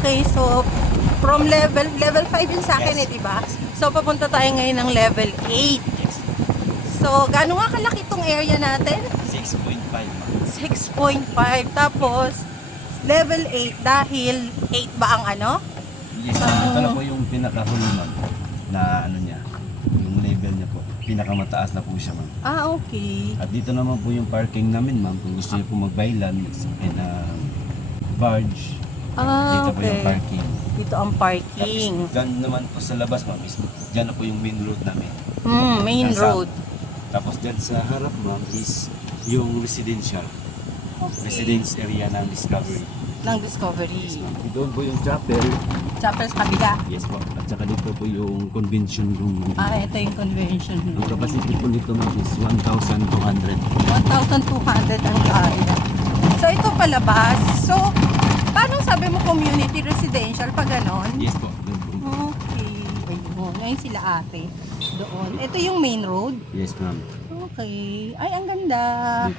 Okay, so from level 5 yun sa akin Yes. di ba? So papunta tayo ngayon ng level 8. So gaano nga kalaki tong area natin? 6.5 ma'am. 6.5. Tapos level 8 dahil 8 ba ang ano? Yes ma'am. Ito na po yung pinakahuli ma'am na ano niya. Yung level niya po. Pinakamataas na po siya ma'am. Ah, okay. At dito naman po yung parking namin ma'am. Kung gusto niyo po magbaylan and barge. Ah, Dito po yung okay. parking. Dito ang parking. Tapos dyan naman po sa labas ma'am. Dyan na po yung main road namin. Main Nasa- road. Tapos dyan sa harap ma'am is yung residential. Residence area ng Discovery. Ng Discovery. Doon po yung chapel. Chapel sa kabila. Yes po. At saka dito po yung convention room. Ah, ito yung convention Ang room. capacity po nito ma'am is 1,200. 1,200 ang kaya. So ito palabas. So, paano sabi mo community residential pag ganon? Yes po. Doon po. Okay. Ayun. Ngayon sila ate. Doon. Ito yung main road. Yes ma'am. Okay. Ay, ang ganda. Beep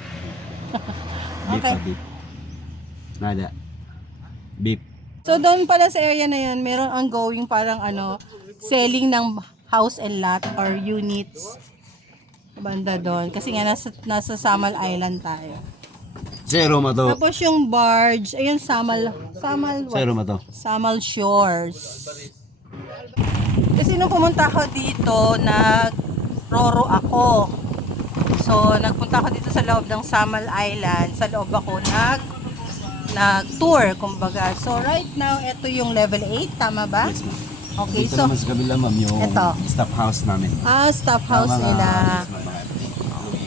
Okay. pa beep. Nada. Beep. So doon pala sa area na yun, meron ongoing parang selling ng house and lot or units. Banda doon. Kasi nga nasa Samal Island tayo. Zero ma to. Tapos yung barge, ayun Samal what? Zero ma to. Samal Shores. Kasi nung pumunta ako dito, nag-roro ako. So, nagpunta ako dito sa loob ng Samal Island. Sa loob ako nag-tour, kumbaga. So, right now, ito yung level 8, tama ba? Yes ma'am. Okay, Dito so, naman sa kabila ma'am yung Ito. staff house namin. staff house Mga- nila. Yes, ma'am, mga-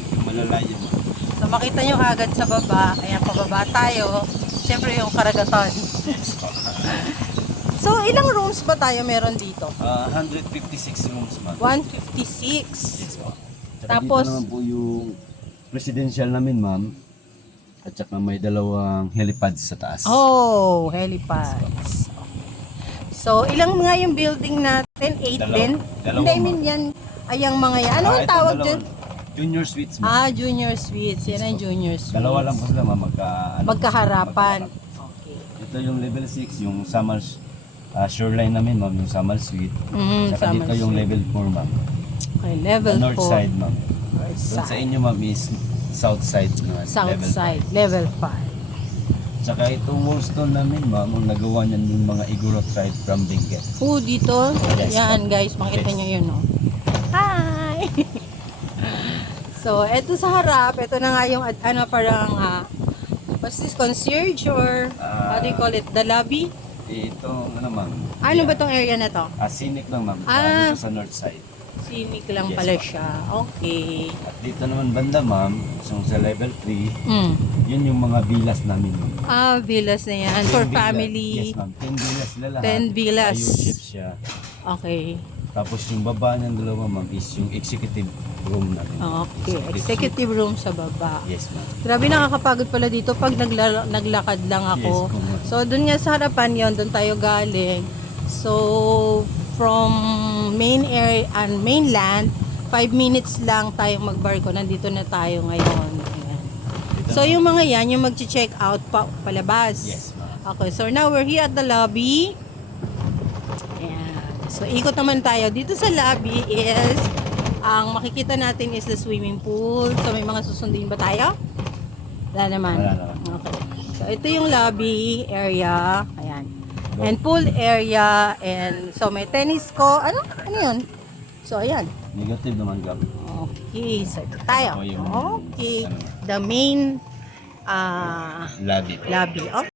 yung malalayo ma'am. So, makita nyo agad sa baba. Ayan, pababa tayo. Siyempre, yung karagatan. Yes po. So, ilang rooms ba tayo meron dito? 156 rooms ma'am. 156. Yes po. Tsaka Tapos- dito naman po yung residential namin ma'am. At saka may dalawang helipads sa taas. Oh, helipads. So, ilang nga yung building natin? 8 Dalawa. din? Dalawa, Hindi, I mean yan. Ay, ang mga yan. Ano ang ito, tawag dalawa. dyan? Junior suites ma'am. Junior suites. Yan ang junior suites. Dalawa lang po sila ma'am. Magkaharapan. magkaharap. Okay. Ito yung level 6, yung Samal shoreline namin ma'am, yung Samal suite. Saka Samal dito yung Suite. level 4 ma'am. Okay, level 4. North side ma'am. North Doon sa side. inyo ma'am is south side. South level side. Level 5. Tsaka itong wallstone namin ma'am, ang nagawa niyan yung mga Igorot tribe from Benguet. Dito. Yes, Yan guys, makita Yes. nyo yun. Oh. Hi! So, eto sa harap, eto na nga yung parang what's this, concierge or how do you call it? The lobby? Ito ano ma'am. Ano ba tong area na to? Scenic lang ma'am. Dito sa north side. Scenic lang Yes, pala ma'am. siya. Okay. At dito naman banda ma'am, so sa level 3, Mm. yun yung mga villas namin ma'am. Villas na yan. For 10 villas. family. Yes ma'am, 10 villas sila lahat. 10 villas. Ayun siya. Okay. Tapos yung baba ng dalawa ma'am is yung executive room natin. Okay. Executive room sa baba. Yes ma'am. Grabe, nakakapagod pala dito pag naglakad lang ako. Yes, po, ma'am. So, dun nga sa harapan yon, dun tayo galing. So, from main area and mainland, 5 minutes lang tayong magbarko. Nandito na tayo ngayon. Ayan. So, yung mga yan, yung mag-check out palabas. Yes ma'am. Okay, so now we're here at the lobby. Ayan. So, ikot naman tayo. Dito sa lobby is, ang makikita natin is the swimming pool. So, may mga susundin ba tayo? Wala naman. Wala naman. Okay. So, ito yung lobby area. Ayan. And pool area. And so, may tennis ko. Ano yun? So, ayan. Negative naman gab. Okay. So, ito tayo. Ito yung, Okay. The main Lobby. lobby. Okay.